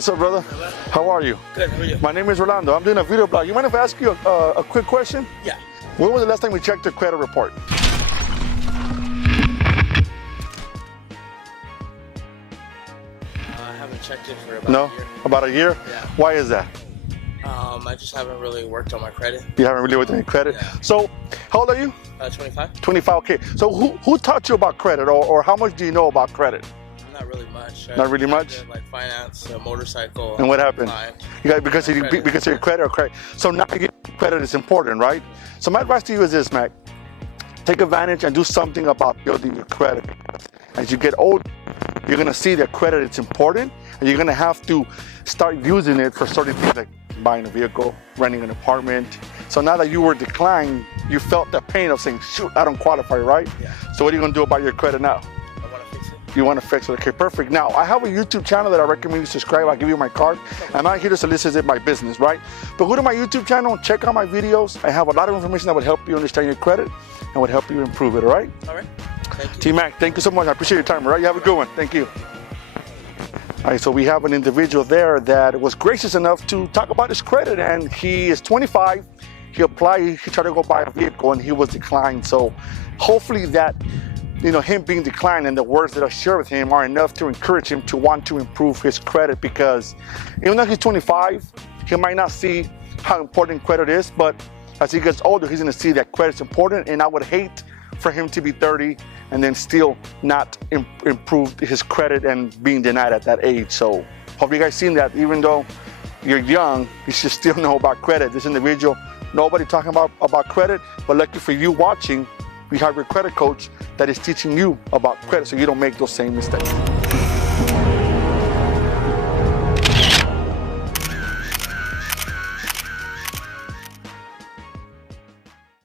What's up, brother? How are you? Good, how are you? My name is Rolando. I'm doing a video blog. You mind if I ask you a quick question? Yeah. When was the last time you checked your credit report? I haven't checked it for about a year. About a year? Yeah. Why is that? I just haven't really worked on my credit. You haven't really worked on your credit? Yeah. So, how old are you? 25. 25, okay. So who taught you about credit, or how much do you know about credit? Not really much. Not really much? Did, like finance, a motorcycle. And what happened? You got, because of your credit or credit. So now credit is important, right? So my advice to you is this, Mac. Take advantage and do something about building your credit. As you get older, you're gonna see that credit is important, and you're gonna have to start using it for certain things like buying a vehicle, renting an apartment. So now that you were declined, you felt the pain of saying, shoot, I don't qualify, right? Yeah. So what are you gonna do about your credit now? I want to fix it. You want to fix it? Okay, perfect. Now, I have a YouTube channel that I recommend you subscribe. I'll give you my card. I'm not here to solicit my business, right? But go to my YouTube channel, check out my videos. I have a lot of information that would help you understand your credit and would help you improve it, all right? All right. Thank you. T-Mac, thank you so much. I appreciate your time, all right? You have a good one. Thank you. All right, so we have an individual there that was gracious enough to talk about his credit, and he is 25. He applied, he tried to go buy a vehicle, and he was declined. So hopefully that, him being declined and the words that I share with him are enough to encourage him to want to improve his credit, because even though he's 25, he might not see how important credit is, but as he gets older, he's gonna see that credit's important, and I would hate for him to be 30 and then still not improve his credit and being denied at that age. So hope you guys seen that even though you're young, you should still know about credit. This individual, nobody talking about credit, but lucky for you watching, we have your credit coach that is teaching you about credit so you don't make those same mistakes.